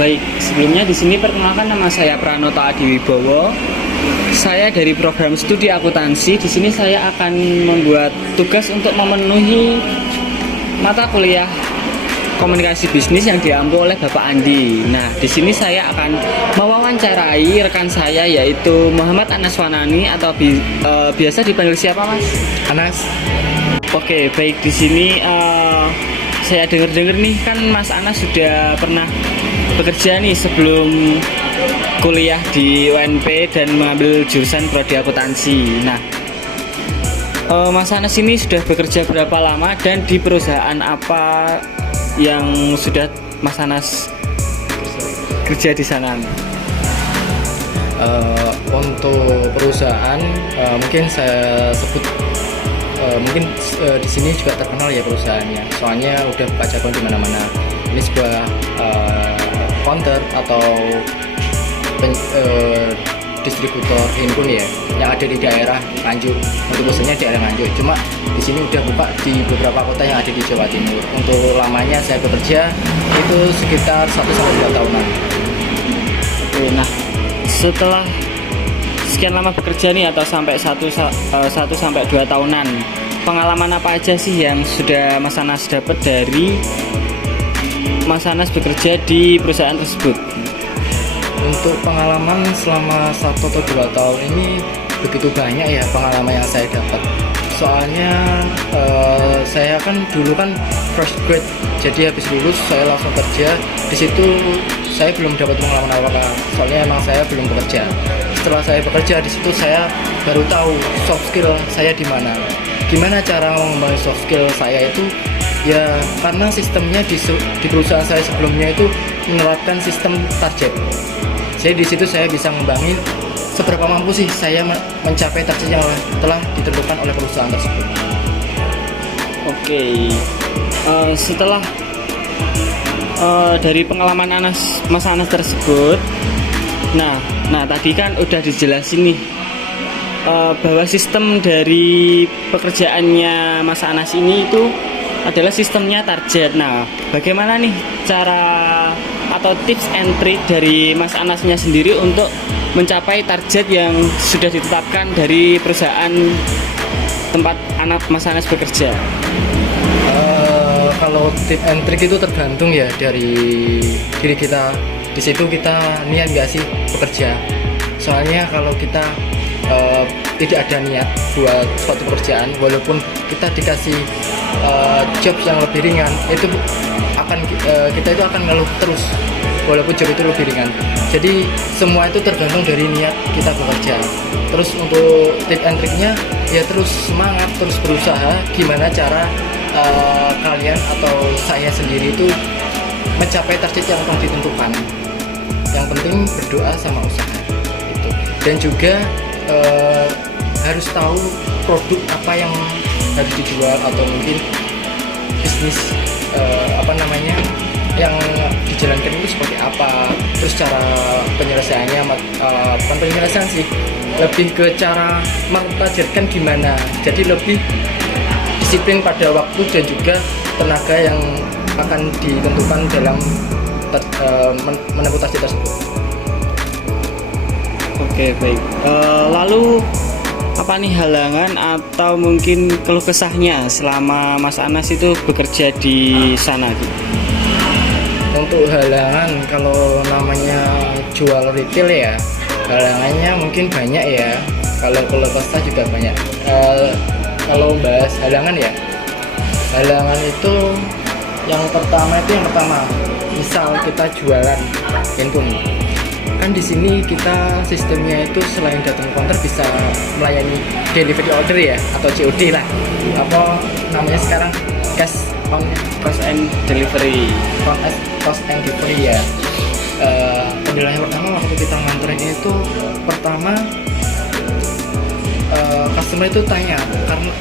Baik, sebelumnya di sini perkenalkan, nama saya Pranoto Adiwibowo. Saya dari program studi akuntansi. Di sini saya akan membuat tugas untuk memenuhi mata kuliah komunikasi bisnis yang diampu oleh Bapak Andi. Nah, di sini saya akan mewawancarai rekan saya yaitu Muhammad Anas Wanani atau biasa dipanggil siapa, Mas? Anas. Oke, baik, di sini saya dengar-dengar nih kan Mas Anas sudah pernah bekerja nih sebelum kuliah di UNP dan mengambil jurusan prodi akuntansi. Nah, Mas Anas ini sudah bekerja berapa lama dan di perusahaan apa yang sudah Mas Anas kerja di sana? Untuk perusahaan mungkin saya sebut di sini juga terkenal ya perusahaannya. Soalnya udah buka cabang di mana-mana. Ini sebuah counter atau distributor handphone ya, yang ada di daerah Nganjuk. Untuk khususnya daerah Nganjuk. Cuma di sini udah buka di beberapa kota yang ada di Jawa Timur. Untuk lamanya saya bekerja itu sekitar 1-2 tahunan. Oke, nah setelah sekian lama bekerja nih atau sampai 1-2 tahunan, pengalaman apa aja sih yang sudah Mas Anas dapat dari Mas Anas bekerja di perusahaan tersebut? Untuk pengalaman selama 1-2 tahun ini begitu banyak ya pengalaman yang saya dapat. Soalnya saya kan dulu kan fresh grade, jadi habis lulus saya langsung kerja. Di situ saya belum dapat pengalaman apa-apa, soalnya emang saya belum bekerja. Setelah saya bekerja di situ saya baru tahu soft skill saya di mana. Gimana cara mengembangkan soft skill saya itu? Ya karena sistemnya di perusahaan saya sebelumnya itu menerapkan sistem target. Jadi di situ saya bisa ngembangin seberapa mampu sih saya mencapai target yang telah ditentukan oleh perusahaan tersebut. Oke, setelah dari pengalaman Mas Anas tersebut, nah tadi kan udah dijelasin nih bahwa sistem dari pekerjaannya Mas Anas ini itu adalah sistemnya target. Nah, bagaimana nih cara atau tips and trick dari Mas Anasnya sendiri untuk mencapai target yang sudah ditetapkan dari perusahaan tempat Mas Anas bekerja? Kalau tip and trick itu tergantung ya dari diri kita. Di situ kita niat nggak sih bekerja. Soalnya kalau kita tidak ada niat buat suatu pekerjaan, walaupun kita dikasih job yang lebih ringan, itu kita itu akan ngeluh terus walaupun job itu lebih ringan. Jadi semua itu tergantung dari niat kita bekerja. Terus untuk tip and triknya ya terus semangat, terus berusaha. Gimana cara kalian atau saya sendiri itu mencapai target yang telah ditentukan. Yang penting berdoa sama usaha gitu. Dan juga harus tahu produk apa yang harus dijual atau mungkin bisnis yang dijalankan itu seperti apa, terus cara penyelesaiannya bukan penyelesaian sih, lebih ke cara mentargetkan gimana. Jadi lebih disiplin pada waktu dan juga tenaga yang akan ditentukan dalam menempuh target tersebut. Oke, baik. Lalu apa nih halangan atau mungkin keluh kesahnya selama Mas Anas itu bekerja di sana gitu? Untuk halangan, kalau namanya jual retail ya, halangannya mungkin banyak ya. Kalau keluh kesah juga banyak. Kalau bahas halangan ya, halangan itu yang pertama, misal kita jualan handphone. Kan di sini kita sistemnya itu selain datang ke counter bisa melayani delivery order ya, atau COD lah, apa namanya sekarang, cash and delivery ya. Kendala yang pertama waktu kita nganterin itu pertama customer itu tanya, karena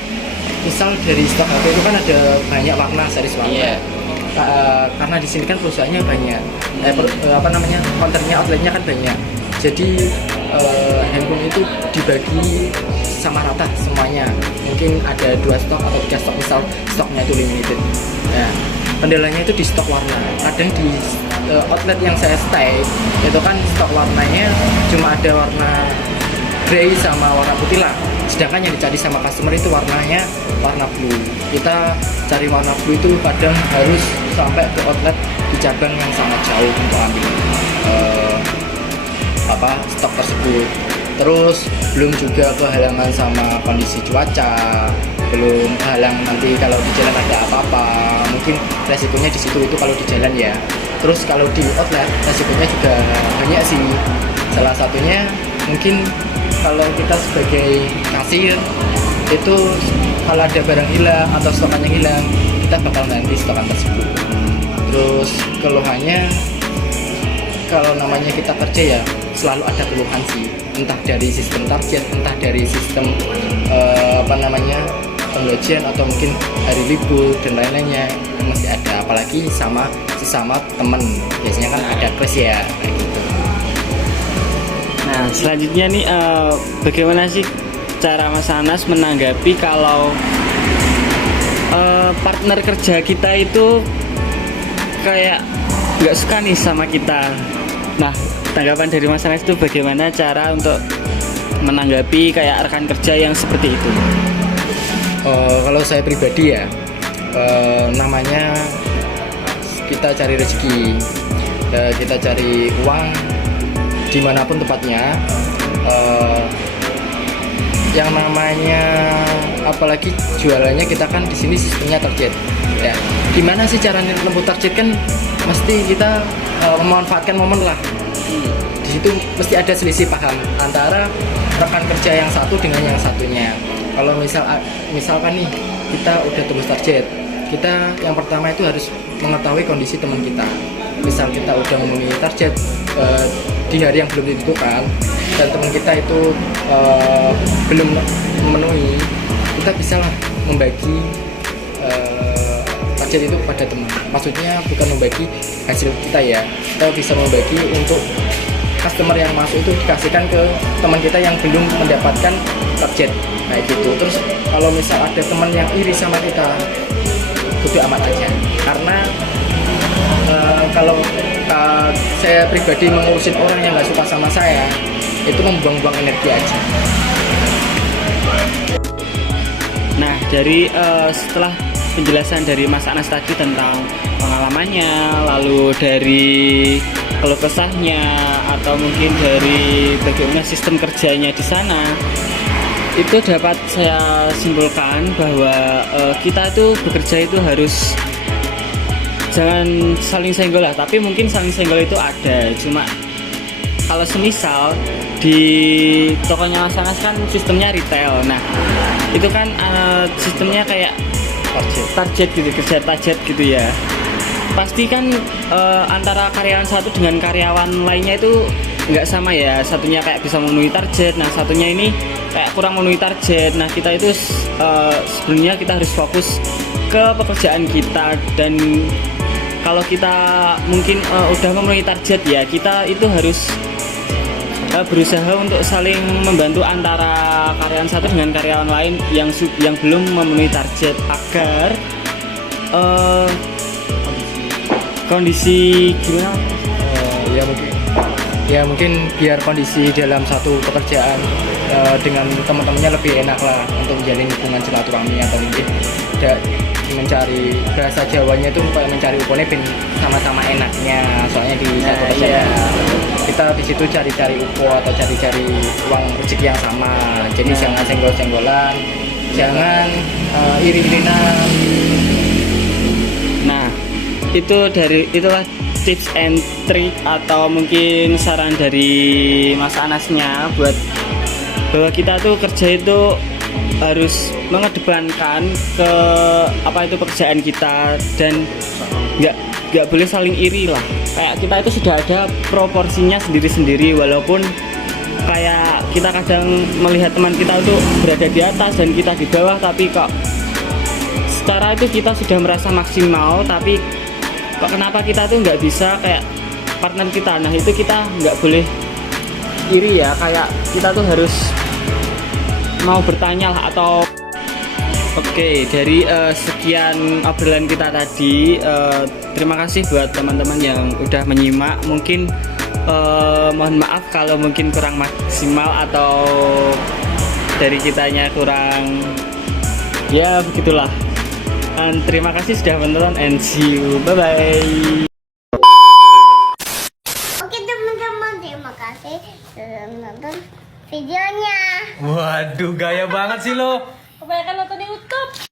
misal dari stok HP itu kan ada banyak warna, series warna. Yeah. Karena di sini kan perusahaannya banyak, counternya, outletnya kan banyak. Jadi handphone itu dibagi sama rata semuanya. Mungkin ada 2 stok atau 3 stok, misal stoknya itu limited. Nah, kendalanya itu di stok warna. Kadang di outlet yang saya stay itu kan stok warnanya cuma ada warna grey sama warna putih lah, sedangkan yang dicari sama customer itu warnanya warna blue. Kita cari warna blue itu kadang harus sampai ke outlet di cabang yang sangat jauh untuk ambil stok tersebut. Terus belum juga kehalangan sama kondisi cuaca, belum halang nanti kalau di jalan ada apa-apa, mungkin resikonya di situ itu kalau di jalan ya. Terus kalau di outlet resikonya juga banyak sih. Salah satunya mungkin kalau kita sebagai kasir itu kalau ada barang hilang atau stokannya hilang, kita bakal ganti stokan tersebut. Terus keluhannya kalau namanya kita kerja ya selalu ada keluhan sih, entah dari sistem target, entah dari sistem pembagian atau mungkin hari libur dan lain-lainnya masih ada, apalagi sama sesama temen biasanya kan ada crash ya kayak gitu. Nah selanjutnya nih bagaimana sih cara Mas Anas menanggapi kalau partner kerja kita itu kayak nggak suka nih sama kita? Nah tanggapan dari Mas Anas itu bagaimana cara untuk menanggapi kayak rekan kerja yang seperti itu? Kalau saya pribadi ya, namanya kita cari rezeki, kita cari uang dimanapun tempatnya. Yang namanya apalagi jualannya kita kan di sini sistemnya target. Ya, gimana sih cara nembus target kan? Mesti kita memanfaatkan momen lah. Di situ mesti ada selisih paham antara rekan kerja yang satu dengan yang satunya. Kalau misalkan nih kita udah tembus target, kita yang pertama itu harus mengetahui kondisi teman kita. Misal kita udah memenuhi target di hari yang belum ditentukan dan teman kita itu belum memenuhi, kita bisa lah membagi target itu pada teman. Maksudnya bukan membagi hasil kita ya, kita bisa membagi untuk customer yang masuk itu dikasihkan ke teman kita yang belum mendapatkan target kayak gitu. Terus kalau misal ada teman yang iri sama kita, bodo amat aja, karena kalau saya pribadi mengurusin orang yang nggak suka sama saya itu membuang-buang energi aja. Nah dari setelah penjelasan dari Mas Anas tadi tentang pengalamannya, lalu dari keluh kesahnya, atau mungkin dari bagaimana sistem kerjanya di sana, itu dapat saya simpulkan bahwa kita itu bekerja itu harus jangan saling senggol lah, tapi mungkin saling senggol itu ada, cuma kalau semisal di tokonya Mas Anas kan sistemnya retail, nah itu kan sistemnya kayak target gitu, kerja target gitu ya. Pasti kan antara karyawan satu dengan karyawan lainnya itu nggak sama ya, satunya kayak bisa memenuhi target, nah satunya ini kayak kurang memenuhi target. Nah kita itu sebenarnya kita harus fokus ke pekerjaan kita, dan kalau kita mungkin udah memenuhi target ya, kita itu harus berusaha untuk saling membantu antara karyawan satu dengan karyawan lain yang belum memenuhi target, agar kondisi gimana? Mungkin biar kondisi dalam satu pekerjaan dengan teman-temannya lebih enak lah untuk menjalin hubungan silaturahmi, atau mungkin mencari bahasa Jawanya itu kayak mencari upone pin sama-sama enaknya. Soalnya di satu pekerjaan kita di situ cari-cari upo atau cari-cari uang rezeki yang sama. Jadi jangan senggol-senggolan, jangan iri-irinan. Nah itulah tips and trick atau mungkin saran dari Mas Anasnya buat bahwa kita tuh kerja itu harus mengedepankan ke pekerjaan kita, dan nggak boleh saling iri lah. Kayak kita itu sudah ada proporsinya sendiri-sendiri, walaupun kayak kita kadang melihat teman kita itu berada di atas dan kita di bawah, tapi kok secara itu kita sudah merasa maksimal, tapi kok kenapa kita tuh nggak bisa kayak partner kita. Nah itu kita nggak boleh iri ya, kayak kita tuh harus mau bertanya lah, atau Oke, dari sekian obrolan kita tadi, terima kasih buat teman-teman yang udah menyimak. Mungkin mohon maaf kalau mungkin kurang maksimal atau dari kitanya kurang, ya begitulah. Dan terima kasih sudah menonton and see you, bye bye. Oke teman-teman, terima kasih sudah menonton videonya. Waduh, gaya banget sih lo. Kebanyakan nonton di YouTube.